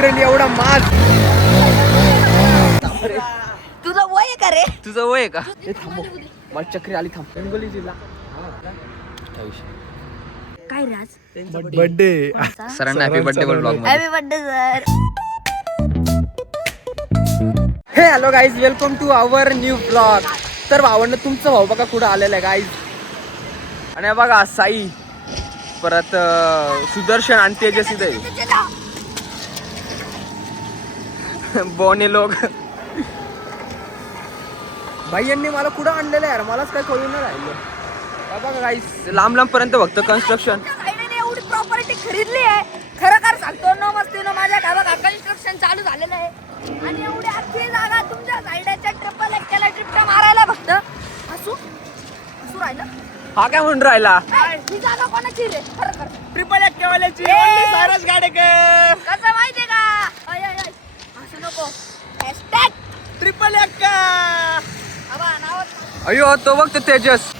Literally एवढा माज. तुझं वय आहे का रे? तुझं वय आहे का? हे थांबव, मला चक्री आली. थांब हिंगोलीला काय रे आज? बर्थडे. सरांना हॅपी बर्थडे बोल ब्लॉग मध्ये. Happy birthday sir. Hey hello guys, welcome to our new blog. तर भावांना तुमचं भाऊ बघा कुठं आलेलं आहे गाईज. आणि हे बघा साई, परत सुदर्शन आणि तेजस इथे बोने लोक. भाई यांनी मला कुठं आणलेलं यार, मलाच काय कळून नाही राहिलं. बघा गाईज, लांब लांब पर्यंत फक्त कन्स्ट्रक्शन. एवढी प्रॉपर्टी खरीदली आहे, खरं खरं सांगतो न मस्तीनं माझ्या गावात कन्स्ट्रक्शन चालू झालेलं आहे. आणि एवढी अख्खी जागा तुमच्या साईडच्या ट्रिपल केला ट्रिपटा मारायला फक्त हसू राहिलं. हा काय म्हणून राहिला? ही जागा कोणाची रे? खरं खरं ट्रिपल एक्केवाल्याची सारस गाडेकर. कसं माहितीये का? आय आय आय हसू नको. हॅशटॅग ट्रिपल एक्का. आबा नाव. अयो तो बघ तो तेजस.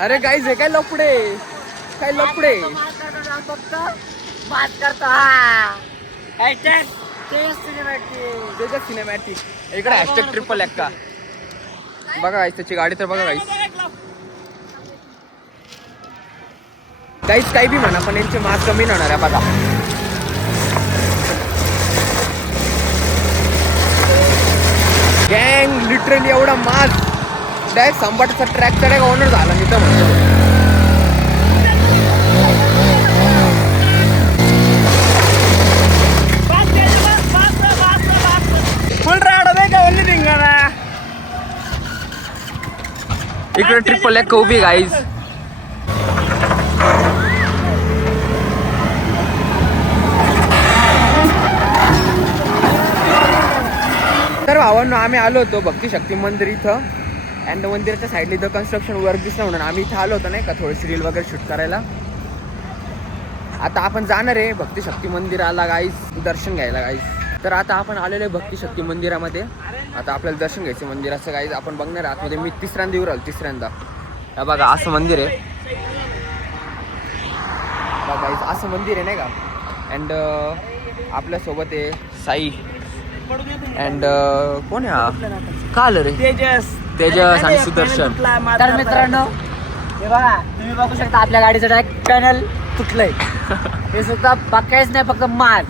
अरे गाईज हे काय लपडे, काय लपडे. फक्त बात करतो. हा हॅशटॅग तेजस सिनेमॅटिक. इकडे हॅशटॅग ट्रिपल एक्का. बघा गाईज त्याची गाडी तर बघा गाईज. गाईज काही बी म्हणा पण यांचे मार्क्स कमी नाही होणार आहे बघा. गँग लिटरली एवढा माज. डायरेक्ट संभाटचा ट्रॅक डायरेक्ट ओनर झाला मी तर म्हणतो. फुल राड नाही का ओनली धिंगाणा. इकडे ट्रिपल एक उभी गाईज. तर भावांनो आम्ही आलो होतो भक्ती शक्ती मंदिर इथं. अँड मंदिराच्या साईडला इथं कन्स्ट्रक्शन वर्क दिसलं म्हणून आम्ही इथं आलो होतो नाही का, थोडीशी रील वगैरे शूट करायला. आता आपण जाणार आहे भक्ती शक्ती मंदिराला गाईज, दर्शन घ्यायला गाईज. तर आता आपण आलेलो आहे भक्ती शक्ती मंदिरामध्ये. आता आपल्याला दर्शन घ्यायचं मंदिराचं गाईज. आपण बघणार आतमध्ये. मी तिसऱ्यांदा येऊ राहिलो, तिसऱ्यांदा. हा बघा असं मंदिर आहे बघा गाईज, असं मंदिर आहे नाही का. अँड आपल्यासोबत आहे साई अँड कोण आहे हा? का आलं रे? तेजस आणि सुदर्शन. तर मित्रांनो हे बघा, तुम्ही बघू शकता आपल्या गाडीचं डायरेक्ट पॅनल तुटलंय. हे सुद्धा बाकायच नाही, फक्त मार.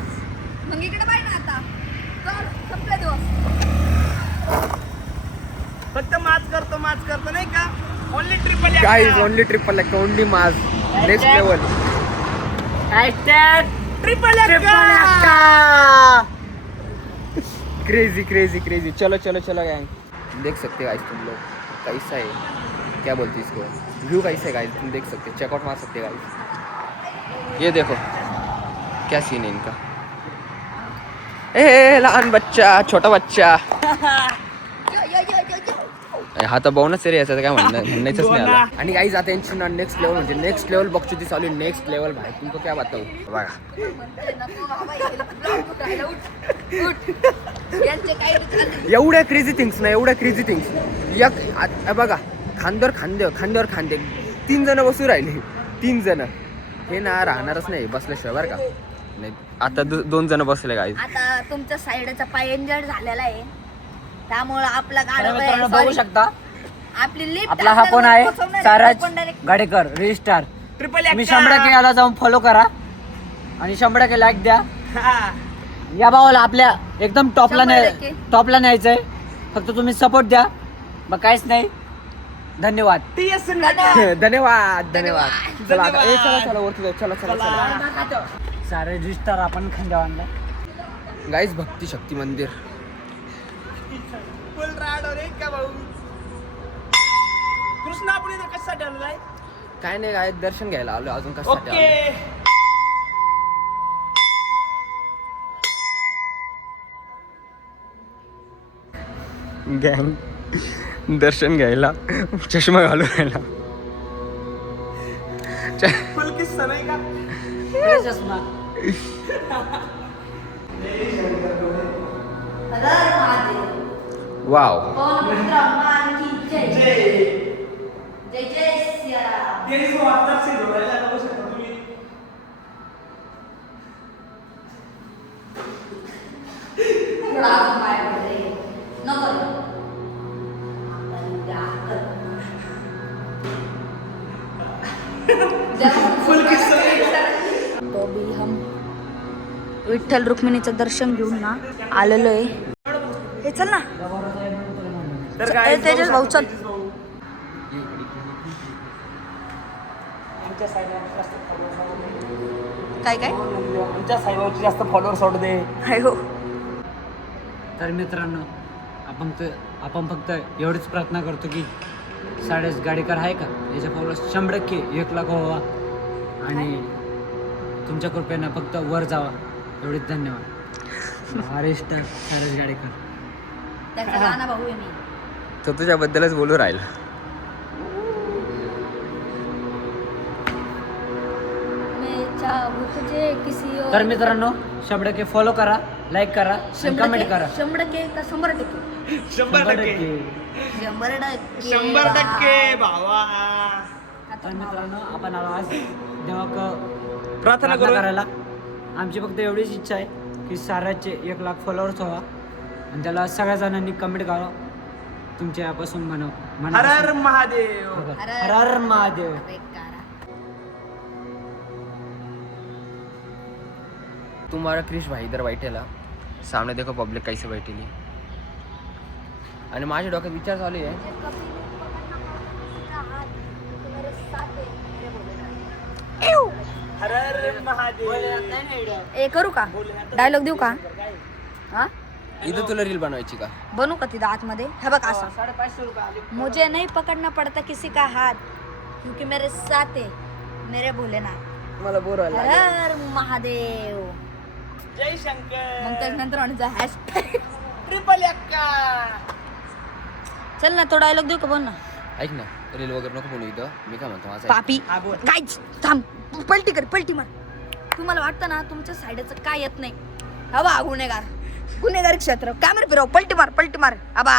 मग इकडे पाहिजे आता संपला दिवस. फक्त माच करतो नाही का. Only triple guys, only triple एक्का, ओनली माज, next level. Hashtag triple crazy crazy crazy. चलो चलो चलो गैंग. देख सकते हैं गाइस तुम लोग कैसा है, क्या बोलते इसको, व्यू कैसा है गाइस. तुम देख सकते, चेकआउट मार सकते गाइस. ये देखो क्या सीन है इनका. ए लहान बच्चा, छोटा बच्चा. हा तर पाहूनच रे, याचं काय म्हणायचंच नाही आलं. आणि गाईज आता यांची ना नेक्स्ट लेवल म्हणजे नेक्स्ट लेवल बघतो ती चालू आहे. नेक्स्ट लेवल भाई तुमको क्या बताऊ. बघा एवढ्या क्रेझी थिंग्स ना, एवढ्या क्रेझी थिंग्स. एक बघा खांद्यावर खांदे 3 जण बसू राहिले. 3 जण हे ना राहणारच नाही बसल्याशिवाय बरं का. नाही आता 2 जण बसले गाईज. आता तुमच्या साईडचा पाय इंजर्ड झालेला आहे, त्यामुळे आपला मित्रांनो बघू शकता आपली लिफ्ट. आपला हा कोण आहे? साराज गाडेकर रजिस्ट्रार. तुम्ही 100 याला जाऊन फॉलो करा आणि 100 लाईक द्या. या भावाला आपल्या एकदम टॉपला 100% न्यायचंय. फक्त तुम्ही सपोर्ट द्या, मग काहीच नाही. धन्यवाद. धन्यवाद धन्यवाद. चला आता चला चला वरती जाऊ. चला चला चला. सारे रजिस्ट्रार आपण खांद्यावर आणला. गाईज भक्ती शक्ती मंदिर. फुल राड रे का भाऊ. कृष्णा आपण इथं कशासाठी आलेला आहे? काय नाही गाय, दर्शन घ्यायला आलो. अजून कशासाठी ओके. आलो? गँग दर्शन घ्यायला चष्मा घालून राहिला. फुल किस्सा नाही का. वाव. जय जय थोडा अजून पाय पडले. नको रे. तो भी हम विठ्ठल रुक्मिणीचं दर्शन घेऊन ना आलेलो आहे. हे चल ना तर काय तेजस भाऊ चल. काय काय आमच्या साईबाबाचे जास्त फॉलोअर्स वाढू दे. हाय हो. तर मित्रांनो आपण फक्त एवढीच प्रार्थना करतो की साडेस गाडीकर आहे का याच्या फॉलोअर्स 100% 1 लाख व्हावा आणि तुमच्या कृपेनं फक्त वर जावा एवढीच. धन्यवाद. महाराष्ट्र साडेस गाडीकर. त्याचा गाणं भाऊ आहे मी. तो तुझ्याबद्दलच बोलू राहिला. मैं चाहूं तुझे किसी और. तर मित्रांनो 100% फॉलो करा, लाईक करा, कमेंट करा. 100% का 100%? 100%. 100%. 100% भावा. तर मित्रांनो आपण आलो आज देवा प्रार्थना करू. करायला. आमची फक्त एवढीच इच्छा आहे की साऱ्याचे 1 लाख फॉलोअर्स व्हावा आणि त्याला सगळ्या जणांनी कमेंट करा तुमच्या यापासून हर हर महादेव. हर हर महादेव. तुम्हारा क्रिश भाई इधर बैठेला सामने देखो पब्लिक कैसे बैठेली आणि माझ्या डोक्यात विचार चालू आहे हर हर महादेव. ए करू का डायलॉग देऊ का? हा इथं तुला रील बनवायची का? बनू का तिथं आतमध्ये? हे बघ असं. 550 रुपये. मुझे नहीं पकड़ना पड़ता किसी का हाथ क्योंकि मेरे साथ है मेरे भोलेनाथ. मला बोर हर हर महादेव. जय शंकर. मग त्याच्यानंतर म्हणायचं हॅशटॅग ट्रिपल एक्का. चल ना तो डायलॉग देऊ का? बोल ना. ऐक ना रील वगैरे नको बनवू इथं. मी काय म्हणतो माझा पापी हा, बोल. काहीच थांब. पलटी कर पलटी मार. तुम्हाला वाटतं ना तुमच्या साईडचं काय येत नाही. हवा गुन्हेगारी क्षेत्र कॅमेरा फिरव पलटी मार अबा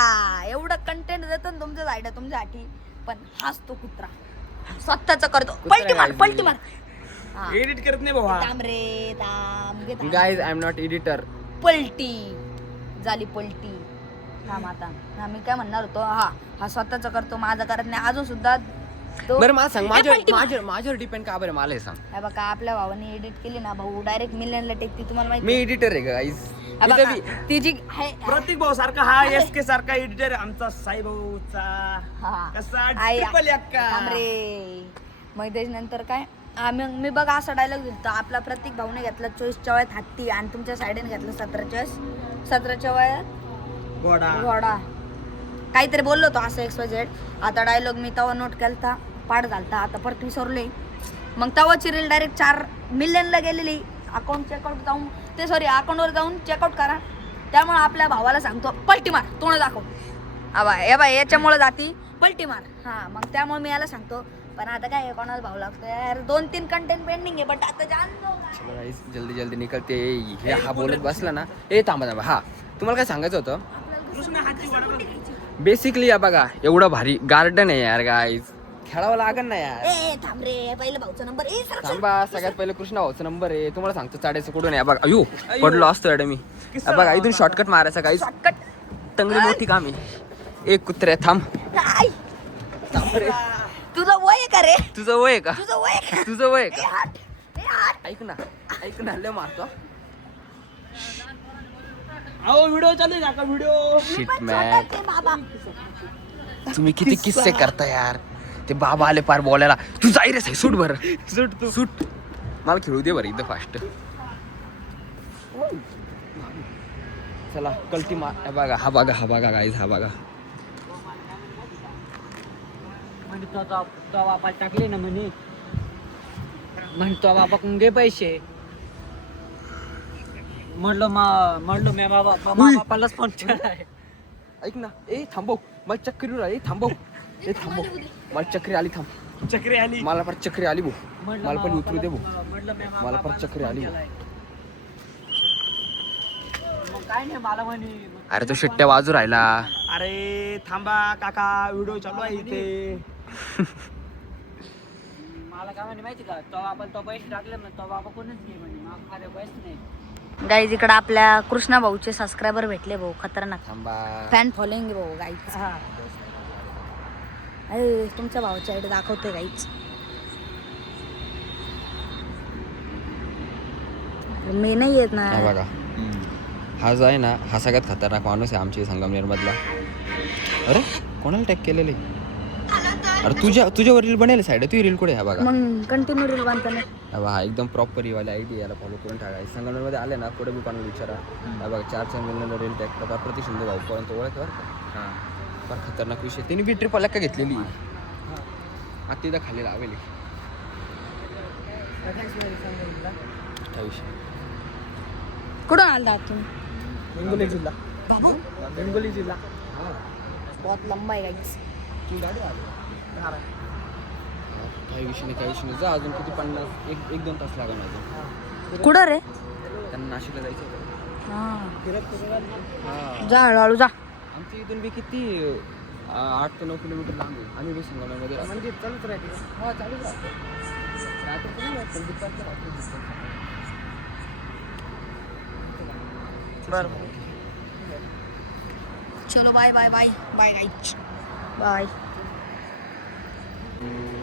एवढं कंटेंट देतो ना तुमच्या साईड तुमच्यासाठी पण हाच तो कुत्रा स्वतःच करतो. पलटी मार हा. एडिट करत नाही भावा. थांब रे थांब घे थांब. Guys I am not editor. पलटी झाली पलटी. थांब आता. हा मी काय म्हणणार होतो. हा स्वतःच करतो माझं करत नाही अजून सुद्धा तो. बरं मला सांग ए, पलटी मार. माझ्यावर डिपेंड का बरं मला हे सांग. हे बघा आपल्या भावाने एडिट केली ना भाऊ डायरेक्ट मिलियनला टेकती तुम्हाला मी माहिती एडिटर आहे गाईज. हे बघा, ती जी प्रतीक भाऊ सारखा हा एस के सारखा एडिटर आमचा साई भाऊचा हा. कसा आई- ट्रिपल एक्का. थांब रे. मग त्याच्यानंतर काय मी बघा असा डायलॉग दिलता. आपला प्रत्येक भाऊने घेतला 24च्या वयात हत्ती आणि तुमच्या साईडने घेतलं 17च्या वयात घोडा. घोडा. काहीतरी बोललो होतो असं XYZ. आता डायलॉग मी तेव्हा नोट केलता पाठ झालता आता परत विसरले. मग तेव्हाची रील डायरेक्ट 4 मिलियनला गेलेली. अकाउंट चेकआउट जाऊन अकाउंटवर जाऊन चेकआउट करा. त्यामुळे आपल्या भावाला सांगतो पलटी मार तोंड दाखव. बाय याच्यामुळे जाती पलटी मार. हा मग त्यामुळे मी याला सांगतो. पण आता काय कोणाला भाव लागतो यार. 2-3 कंटेंट पेंडिंग आहे बट आता जाणतो चलो गाईज जल्दी निकलते. हे हा बोलत बसला ना. थांबा हा तुम्हाला काय सांगायचं होतं. कृष्ण हाती घोडा. बेसिकली या बघा एवढं भारी गार्डन आहे यार गाईज. खेळावं लागन ना यार. ए थांब रे पहिलं भाऊचा नंबर थांबा सगळ्यात पहिले कृष्ण भाऊचा नंबर आहे. तुम्हाला सांगतो चाडायचं कुठून आहे बघा. अयो पडलो असतो मी. बघा इथून शॉर्टकट मारायचा गाईज. शॉर्टकट. टंगडी मोठी काम आहे. एक कुत्रे थांब. तुझं वय आहे का रे? तुझं वय आहे का? तुझं वय आहे का? तुझं वय आहे ए, का? हट. ए, हट. ऐक ना लय मारतो. अहो व्हिडिओ चालू आहे का व्हिडिओ. मी शिट पण मॅन छोटाच आहे बाबा. तुम्ही किती किस्से करता यार. ते बाबा आले पार बोलायला. तू जाई रे सूट बर सूट मला खेळू दे बरं इथं फास्ट. चला कल्टी मार. हा बघा गाईज हा बघा. म्हणजे तो बापा टाकले ना म्हणतो बापा घे पैसे. म्हणलो मी बापालाच फोन केलाय. ऐक ना थांबव मला चक्री आली. थांबव मला चक्री आली. थांब चक्री आली. मला पर चक्री आली भाऊ. मला पण उतरू दे भाऊ. मला पर चक्री आली भाऊ. काय नाही मला म्हणे. अरे तो शिट्ट्या बाजू राहिला. अरे थांबा काका व्हिडिओ चालू आहे इथे. म्हणे माहिती का, तो आपण तो पैसे टाकले ना तो बाबा कोणच घे म्हणे, मग माझे पैसे नाही. गाईज इकडे आपल्या कृष्णा भाऊचे सबस्क्रायबर भेटले भाऊ, खतरनाक थांबा. फॅन फॉलोइंग भाऊ गाईच. अरे तुमच्या भावाच्या आयडी दाखवते गाईच. मी नाही येत ना. हा बघा, हा जो आहे ना हा सगळ्यात खतरनाक माणूस आहे आमची संगमनेर मधला. अरे कोणाला टॅग केलेले? अरे तुझ्यावर रील बनेल साईड, तू रील कुठे? हा बघा, मग कंटिन्यू रील बांधताना. हा एकदम प्रॉपर ही वाली आयडी, याला फॉलो करून टाकायचं. संगमनेरमध्ये आले ना पुढे बी कोणाला विचारा. हा बघा 4 मिलियन रील टॅग करता प्रतिशिंदे भाऊ पर्यंत ओळख बरं का. फार खतरनाक विषय. त्यांनी बी ट्रिप का घेतलेली आता तिथं खाली लावली. काय विषय? कुठून आलता तुम्ही? हिंगोली जिल्हा. बाबू हिंगोली जिल्हा. बहुत लंबा आहे गाईच. काही विषय नाही, काही विषय नाही. जा अजून किती 50-1-2 तास लागेल अजून. कुठं रे? त्यांना नाशिकला जायचं होतं. हा जा हळूहळू जा. आमच्या इथून बी किती 8 ते 9 किलोमीटर लांब आहे. आम्ही बी संगमनेरमध्ये राहतो. म्हणजे चालूच राहते. हा चालूच राहतो. रात्री पण नाही राहत, पण दुपारचं राहतो, दुपारचं. बरं. चलो बाय बाय बाय बाय गाईच बाय.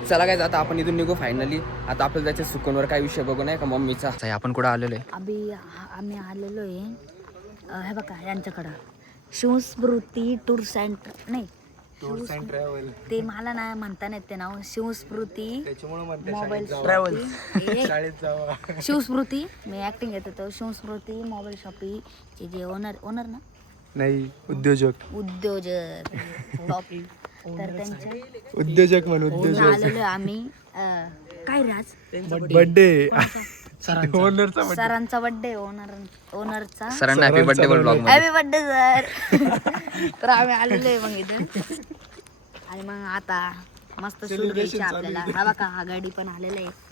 चला काय, आता आपण इथून निघू फायनली. आता आपल्याला जायचं सुकनवर. काय विषय बघू नाही का मम्मीचा. आपण कुठं आलेलो आहे? आम्ही आलेलो आहे हे बघा यांच्याकडं, शिवस्मृती टूर्स अँड नाही टूर्स अँड ट्रॅव्हल. ते मला नाही म्हणता नाही ते नाव. शिवस्मृती त्याच्यामुळे म्हणते मोबाईल ट्रॅव्हल. शॉपी. शाळेत जावा. शिवस्मृती मी ऍक्टिंग येत होतो. शिवस्मृती मोबाईल शॉपी जे ओनर ना, नाही उद्योजक. उद्योजक शॉपी, तर त्यांचे उद्योजक म्हणून उद्योजक. आलेलो आम्ही काय राज बर्थडे ओनरचा सरांचा बर्थडे. ओनरचा सरांना हॅपी बर्थडे ब्लॉग मध्ये. Happy birthday sir. तर आम्ही आलेलो आहे मग इथे. आणि मग आता मस्त शूट घ्यायची आपल्याला. हा बघा हा गाडी पण आलेला आहे.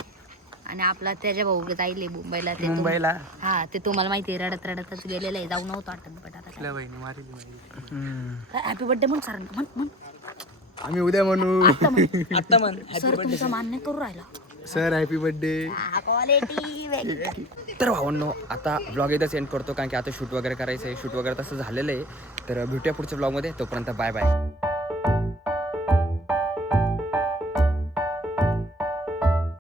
आणि आपला त्याच्या भाऊ जाईल मुंबईला. ते मुंबईला. हा ते तुम्हाला माहिती आहे, रडतच गेलेलं आहे. जाऊ नव्हतं वाटत पण आता हॅपी बर्थडे म्हण सरांना. म्हण आम्ही उद्या म्हणू. आता म्हण सर तुमचं मान्य करू राहिला. Sir happy birthday. क्वालिटी वेगळी. तर भावांनो आता ब्लॉग इथंच एंड करतो, कारण की आता शूट वगैरे करायचं आहे. शूट वगैरे तसं झालेलं आहे. तर भेटूया पुढच्या ब्लॉगमध्ये. तोपर्यंत बाय बाय.